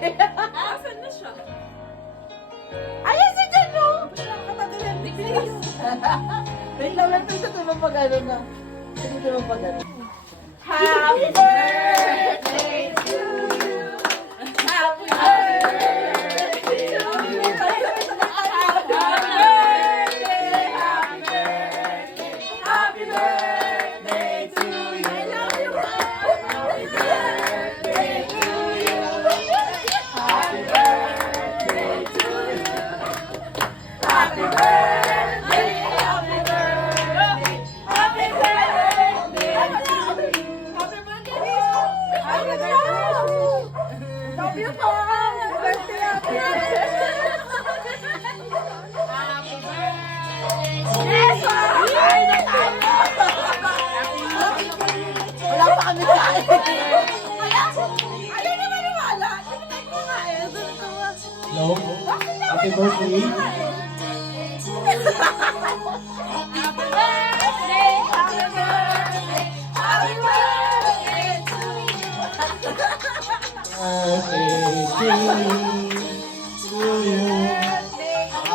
Asan na siya? Ayan si Jano! Wait lang, lang ito naman pag ano na. Ito naman pag ano. Happy birthday to you! Happy birthday to you! Happy birthday to you! I love you! Happy birthday to you! Happy birthday to you! Happy birthday! Happy birthday! Happy birthday! Happy birthday! Happy birthday! Love you po! Happy birthday! Yes! Ay, natalo! Wala pa kami kain. Ayaw naman wala. Tinatay ko nga eh. Hello? Happy birthday.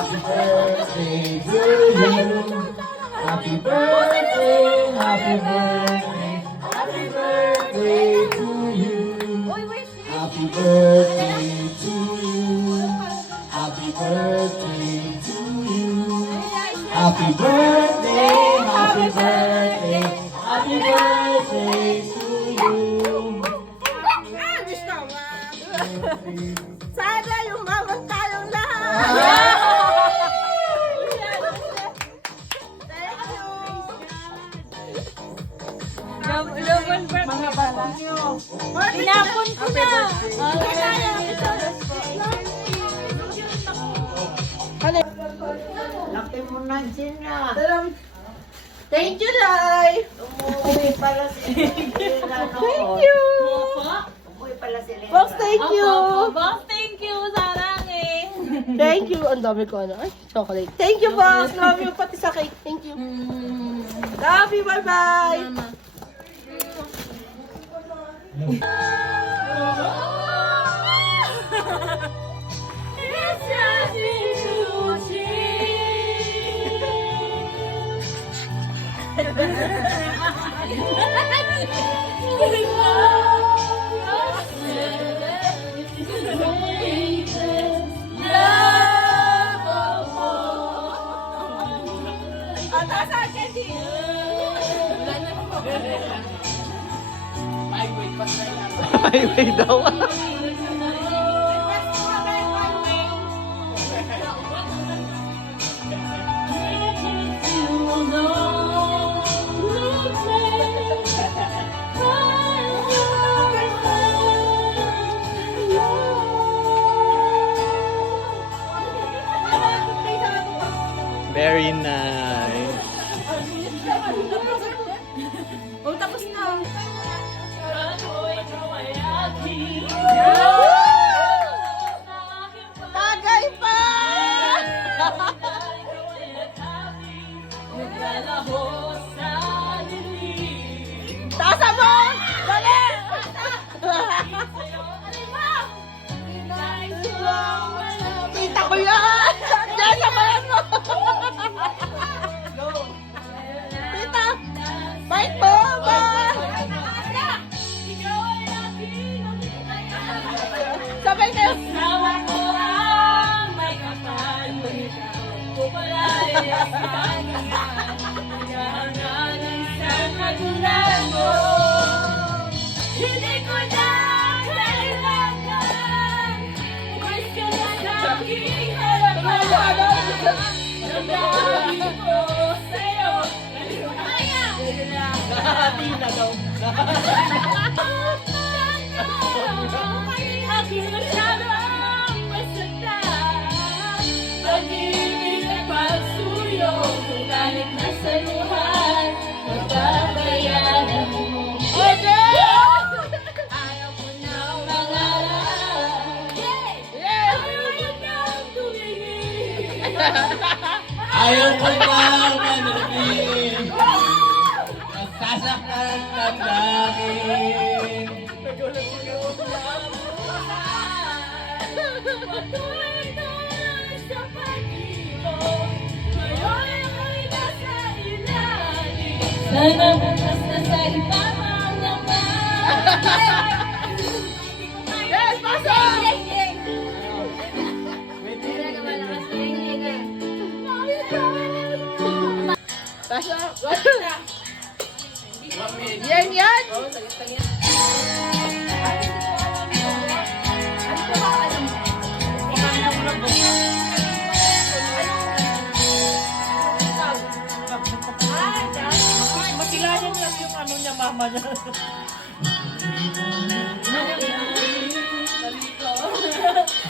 Birthday to you. Happy birthday, happy birthday, happy birthday to you. Happy birthday to you. Happy birthday to you. Happy birthday, happy birthday, happy birthday to you. Sana yung mama tayong lahat. Mga bala nyo. Pinapon ko na. Laki mo na, Gina. Thank you, Lai. Umuwi pala si Lena. Thank you. Umuwi pala si Lena. Boss, thank you. Boss, thank you. Sarang eh. Thank you. Ang dami ko ano. Ay, chocolate. Thank you, boss. Love you pati sa cake. Thank you. Love you. Bye-bye. Highway daw. Very nice. Oh, tapos na. Tagay pa! Tasa mo! Dali! Kita ko yan! Diyan, sabayan mo! Tita! Bait mo! Sabay kayo! Hindi ko na kailangan. Umalis ka na sa aking harapan. Nandami ko sa'yo. Lahati na daw. Aking masyadong masaktan. Pag-ibig at pagsuyo, kahit nasa luhan, magbabayaran mo. Ayaw ko na mangarap. Ayaw na tumingin. Ayaw ko lang manapin. Nasasaktan ng dangin. Patuloy sa pag-ibig. Ngayon ako'y nasa ilalim. Sana bukas na sa ibabang naman. Yes, pasok! Pasok! Yan, yan! Masilayan lang yung ano niya, mama niya.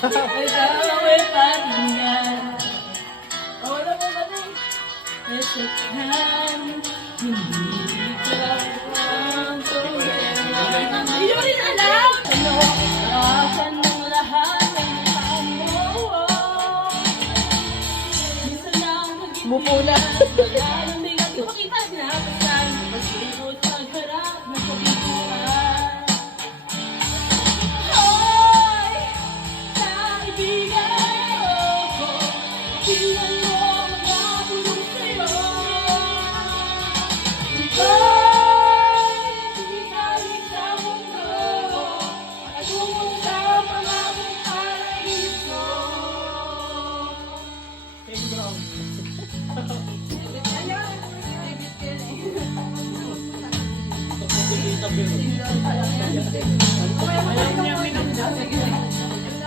Ikaw ay pakinggan. Wala mo ba na? Nasaktan, hindi ko ang problema. Hindi mo rin alam! Ano, akan ng lahat ng mukha mo. Minsan lang pag-ibig Mupula. wala nang bigat ko kita pinapasan. Pag-ibig ang harap ng kabiguan. Hoy! Kaibigan ko, tingnan mo mga bulong sa'yo. Ika'y bigay sa mundo at pumunta mga paraiso.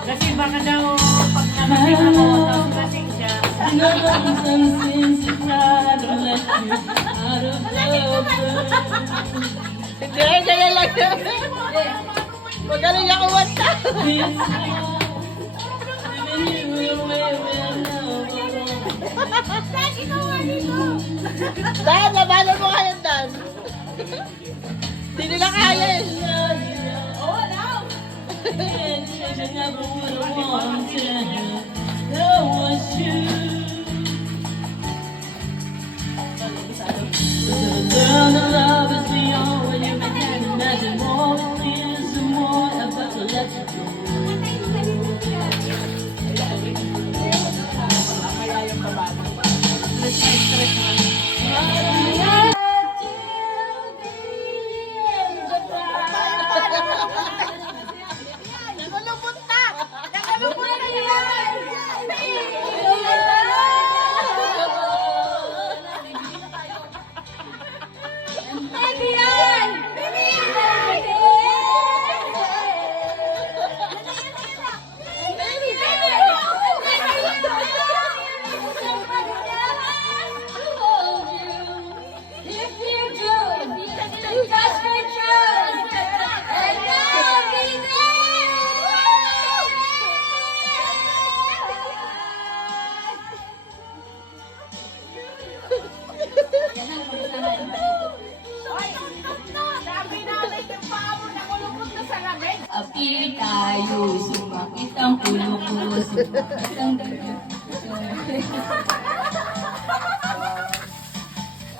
Kasi baka daw, pag nalasing ako, tapos lasing siya. Hindi, ganyan lang yun. Magaling niya kumanta. Dan, labanan mo kayo, Dan. Hindi nila kaya eh. Love is beyond what you can imagine. More is the more about to let you go. Nakalupot na! Nakalupot na yan! Api tayo, sumakit ang ulo ko, sumakit ang dibdib ko.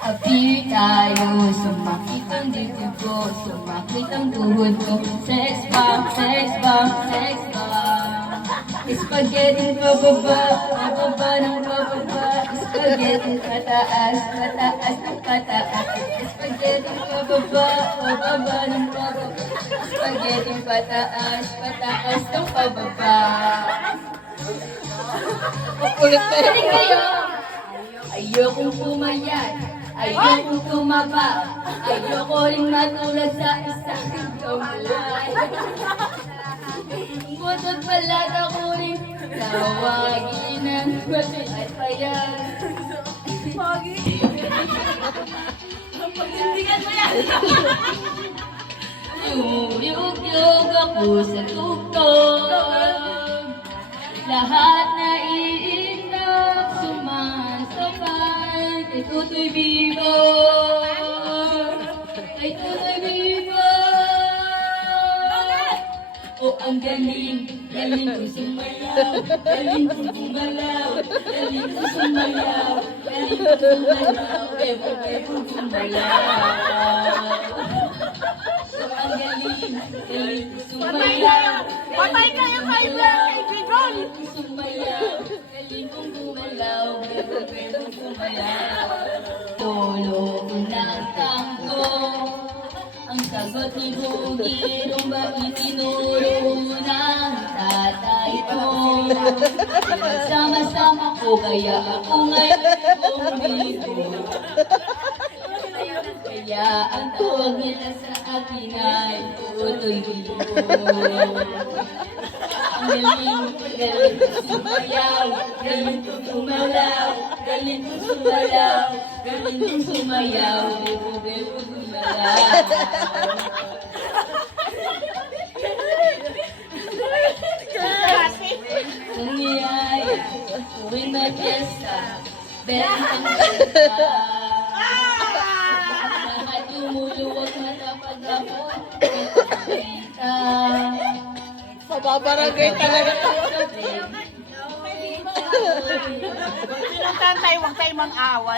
Api tayo, sumakit ang dibdib ko, sumakit ang tuhod ko. Sex bomb, sex bomb, sex bomb. Spaghetti pababa, pababa ng pababa. Spaghetti pataas, pataas ng pataas. Spaghetti pababa, pababa ng pababa. Spaghetti pataas, pataas ng pababa. Kulit na Hindi yun. kayo! Ayokong pumayat, ayokong tumaba, ayoko rin matulad sa isang kamay. Butot pala't ako rin tawagin ng bati at payan. Pagtindigan mo yan! Yuyug-yug ako sa tugtog. Lahat na iiyak, sumasabay. Kay Tutoy Bibo, kay Tutoy Bibo. Oh, ang galing, galing ko sumayaw, galing ko gumalaw, galing ko sumayaw, galing ko gumalaw, bebo gumalaw. Oh, ang galing, galing ko sumayaw. Patay kayo kay Bigo! Galing kong sumayaw, galing kong gumalaw, galing kong sumayaw. Lolo ng tangko, ang sagot ni Bugil, kung ba itinuro ng tatay ko. Sama-sama ko, kaya ako ngayon bumito. Kaya ang tawag nila sa akin ay Utoy Bibo. Ang galing ko sumayaw, galing ko gumalaw, galing ko sumalaw, galing ko sumayaw, bebo gumalaw. Kung niyaya, tuwing may piyesta, bentang piyesta. Lahat lumuluwag matapag ako, benta. Mababarangay talaga. Sinong tantay, huwag tayong mang-awal.